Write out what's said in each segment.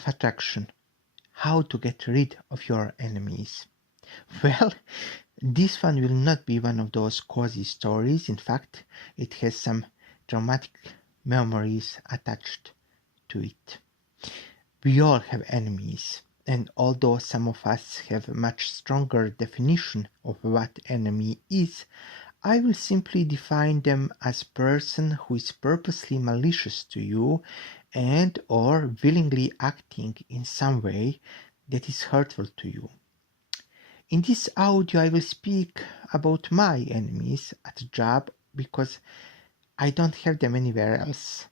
of attraction. How to get rid of your enemies. Well, this one will not be one of those cozy stories. In fact, it has some dramatic memories attached to it. We all have enemies, and although some of us have a much stronger definition of what enemy is, I will simply define them as person who is purposely malicious to you and or willingly acting in some way that is hurtful to you. In this audio, I will speak about my enemies at the job because I don't have them anywhere else.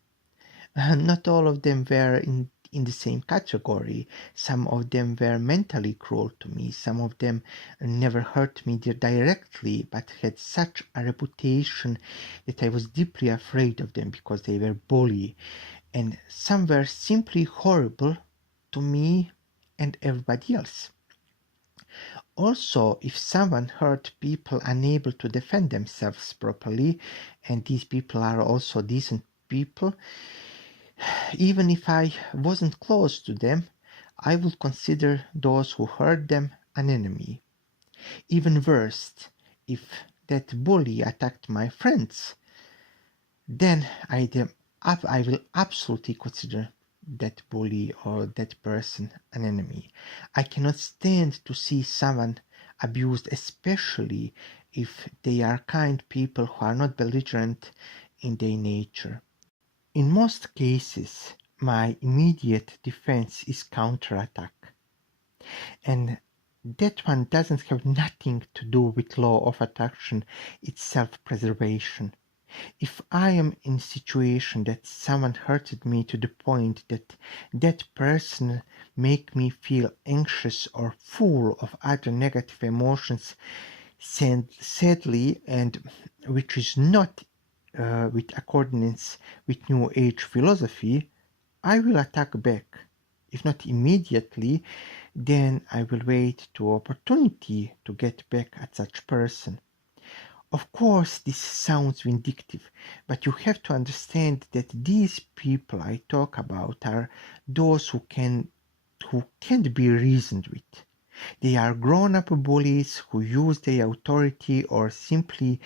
Not all of them were in the same category. Some of them were mentally cruel to me. Some of them never hurt me directly, but had such a reputation that I was deeply afraid of them because they were bully. And some were simply horrible to me and everybody else. Also, if someone hurt people unable to defend themselves properly, and these people are also decent people, even if I wasn't close to them, I would consider those who hurt them an enemy. Even worse, if that bully attacked my friends, then I will absolutely consider that bully or that person an enemy. I cannot stand to see someone abused, especially if they are kind people who are not belligerent in their nature. In most cases, my immediate defense is counterattack. And that one doesn't have nothing to do with law of attraction, it's self-preservation. If I am in a situation that someone hurted me to the point that that person make me feel anxious or full of other negative emotions, sadly, and which is not with accordance with New Age philosophy, I will attack back. If not immediately, then I will wait to opportunity to get back at such person. Of course, this sounds vindictive, but you have to understand that these people I talk about are those who can't be reasoned with. They are grown-up bullies who use their authority or simply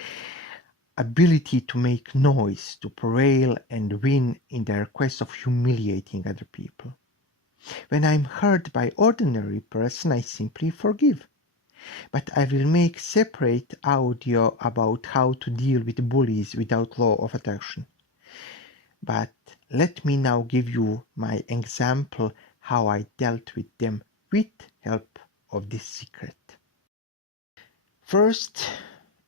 ability to make noise to prevail and win in their quest of humiliating other people. When I'm hurt by ordinary person, I simply forgive. But I will make separate audio about how to deal with bullies without law of attraction. But let me now give you my example how I dealt with them with help of this secret. First,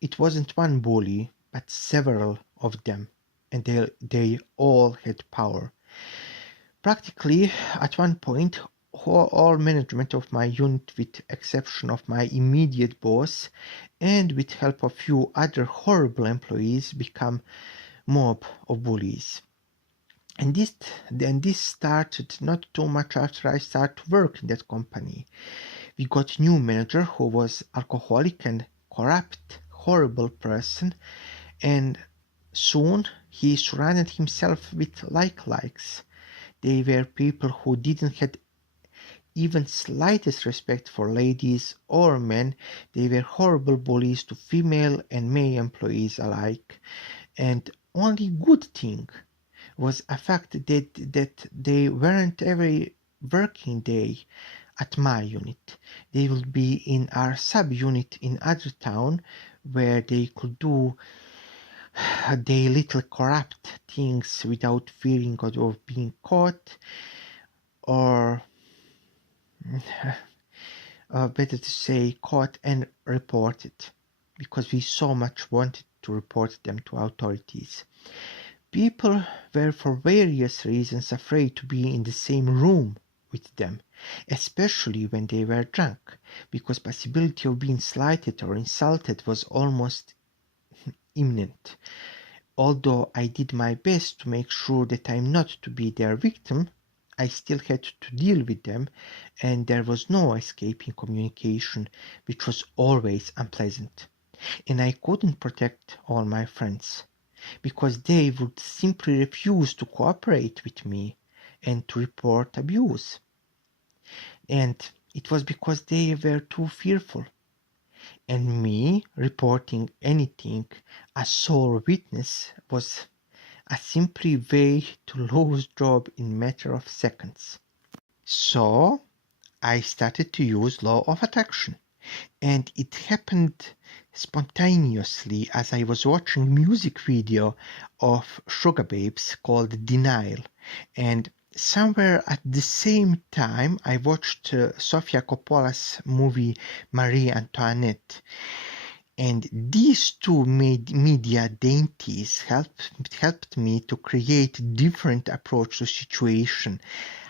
it wasn't one bully, but several of them, and they all had power. Practically, at one point, all management of my unit, with exception of my immediate boss, and with help of few other horrible employees, become mob of bullies. And this started not too much after I started work in that company. We got new manager who was alcoholic and corrupt, horrible person, and soon he surrounded himself with likes. They were people who didn't have even slightest respect for ladies or men. They were horrible bullies to female and male employees alike. And only good thing was a fact that they weren't every working day at my unit. They would be in our sub-unit in other town where they could do their little corrupt things without fearing of being caught, or better to say caught and reported, because we so much wanted to report them to authorities. People were for various reasons afraid to be in the same room with them, especially when they were drunk, because possibility of being slighted or insulted was almost imminent. Although I did my best to make sure that I'm not to be their victim, I still had to deal with them, and there was no escaping communication, which was always unpleasant. And I couldn't protect all my friends, because they would simply refuse to cooperate with me and to report abuse. And it was because they were too fearful. And me reporting anything as sole witness was a simply way to lose job in matter of seconds. So I started to use law of attraction, and it happened spontaneously as I was watching music video of Sugar Babes called Denial, and somewhere at the same time I watched Sofia Coppola's movie Marie Antoinette, and these two media dainties helped me to create different approach to situation.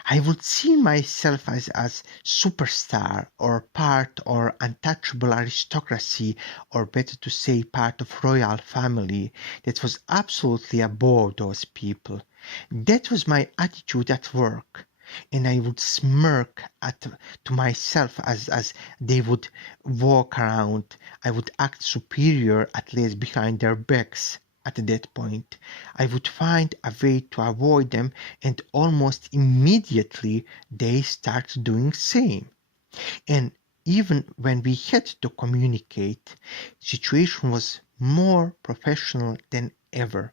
I would see myself as superstar or part or untouchable aristocracy, or better to say part of royal family that was absolutely above those people. That was my attitude at work, and I would smirk to myself as they would walk around. I would act superior, at least behind their backs. At that point, I would find a way to avoid them, and almost immediately they start doing same. And even when we had to communicate, situation was more professional than ever.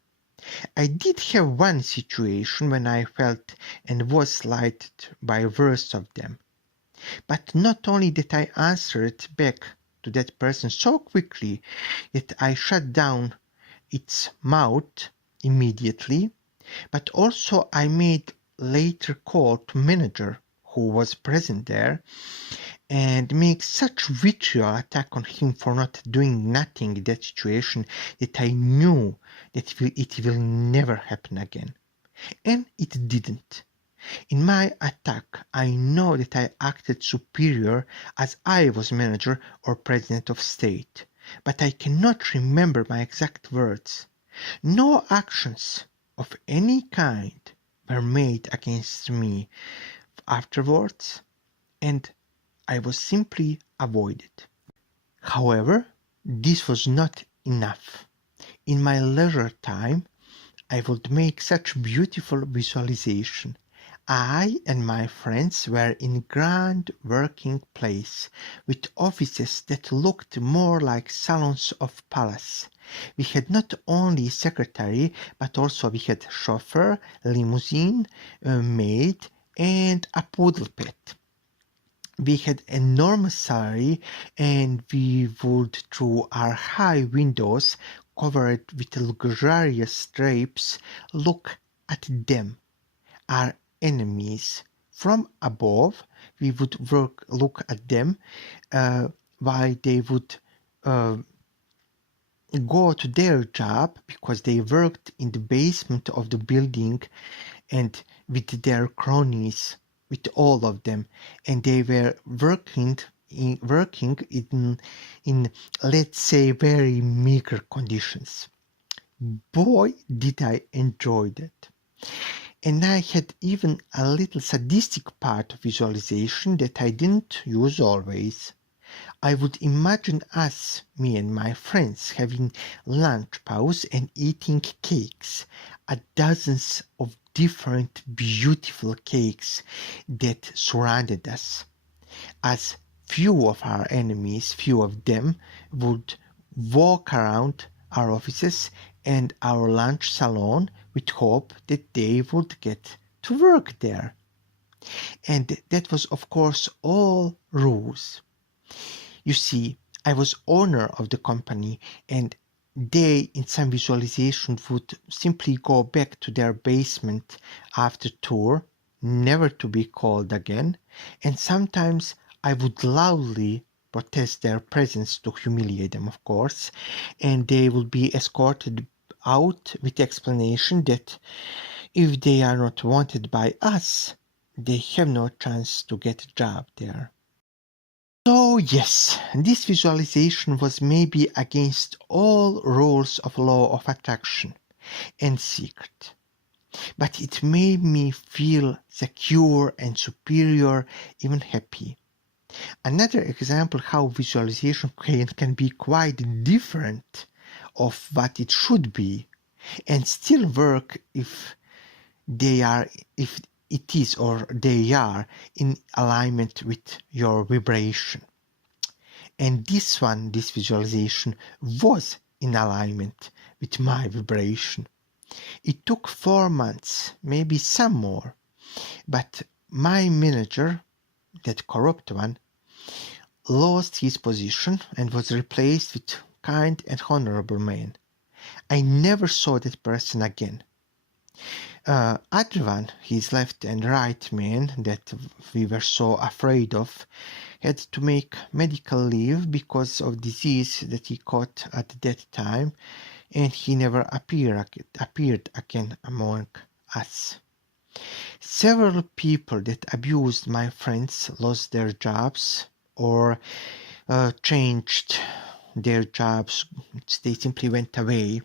I did have one situation when I felt and was slighted by worst of them. But not only did I answer it back to that person so quickly that I shut down its mouth immediately, but also I made later call to manager who was present there and make such vitriol attack on him for not doing nothing in that situation that I knew that it will never happen again. And it didn't. In my attack, I know that I acted superior as I was manager or president of state, but I cannot remember my exact words. No actions of any kind were made against me afterwards, and I was simply avoided. However, this was not enough. In my leisure time, I would make such beautiful visualization. I and my friends were in grand working place with offices that looked more like salons of palace. We had not only secretary, but also we had chauffeur, limousine, maid, and a poodle pet. We had enormous salary, and we would, through our high windows covered with luxurious drapes, look at them, our enemies. From above, we would look at them while they would go to their job because they worked in the basement of the building and with their cronies, with all of them, and they were working in let's say very meager conditions. Boy, did I enjoy that. And I had even a little sadistic part of visualization that I didn't use always. I would imagine us, me and my friends, having lunch pause and eating cakes, dozens of different beautiful cakes that surrounded us. As few of our enemies, few of them, would walk around our offices and our lunch salon with hope that they would get to work there. And that was, of course, all ruse. You see, I was owner of the company, and they, in some visualization, would simply go back to their basement after tour, never to be called again, and sometimes I would loudly protest their presence to humiliate them, of course, and they would be escorted out with the explanation that if they are not wanted by us, they have no chance to get a job there. So yes, this visualization was maybe against all rules of law of attraction and secret, but it made me feel secure and superior, even happy. Another example how visualization can be quite different of what it should be and still work if it is or they are in alignment with your vibration. And this visualization was in alignment with my vibration. It took 4 months, maybe some more, but my manager, that corrupt one, lost his position and was replaced with kind and honorable man. I never saw that person again. Other one, his left and right man that we were so afraid of, had to make medical leave because of disease that he caught at that time, and he never appeared again among us. Several people that abused my friends lost their jobs or changed their jobs. They simply went away.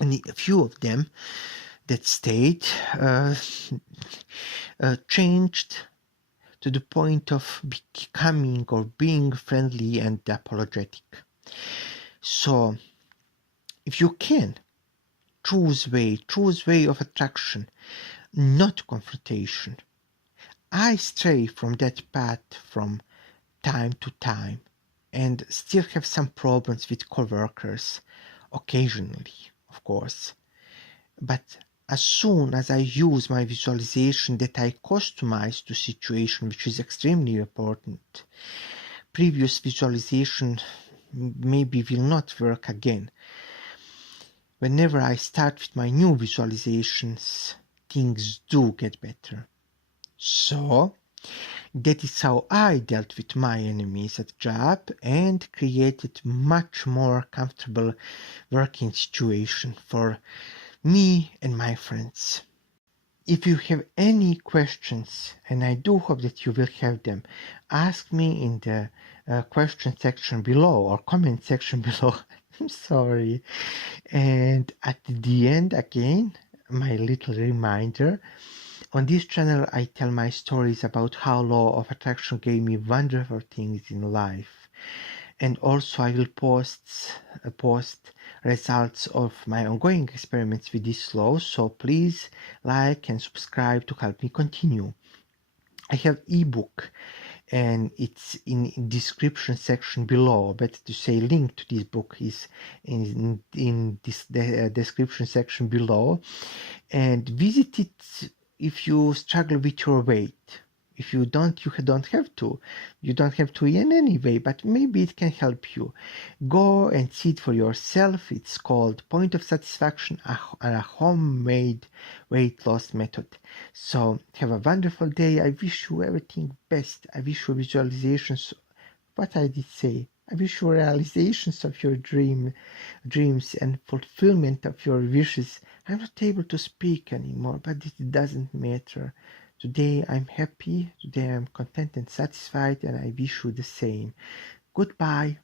And a few of them that stayed changed to the point of becoming or being friendly and apologetic. So if you can, choose way of attraction, not confrontation. I stray from that path from time to time and still have some problems with coworkers, occasionally, of course. But as soon as I use my visualization that I customize to situation, which is extremely important, previous visualization maybe will not work again. Whenever I start with my new visualizations, things do get better. So that is how I dealt with my enemies at job and created much more comfortable working situation for me and my friends. If you have any questions, and I do hope that you will have them, ask me in the question section below or comment section below. I'm sorry. And at the end, again, my little reminder. On this channel, I tell my stories about how law of attraction gave me wonderful things in life. And also I will post results of my ongoing experiments with this law, so please like and subscribe to help me continue. I have ebook and it's in description section below. Better to say link to this book is in this description section below, and visit it if you struggle with your weight. If you don't have to. You don't have to in any way, but maybe it can help you. Go and see it for yourself. It's called Point of Satisfaction, a homemade weight loss method. So have a wonderful day. I wish you everything best. I wish you visualizations. What I did say. I wish you realizations of your dreams and fulfillment of your wishes. I'm not able to speak anymore, but it doesn't matter. Today I'm happy, today I'm content and satisfied, and I wish you the same. Goodbye.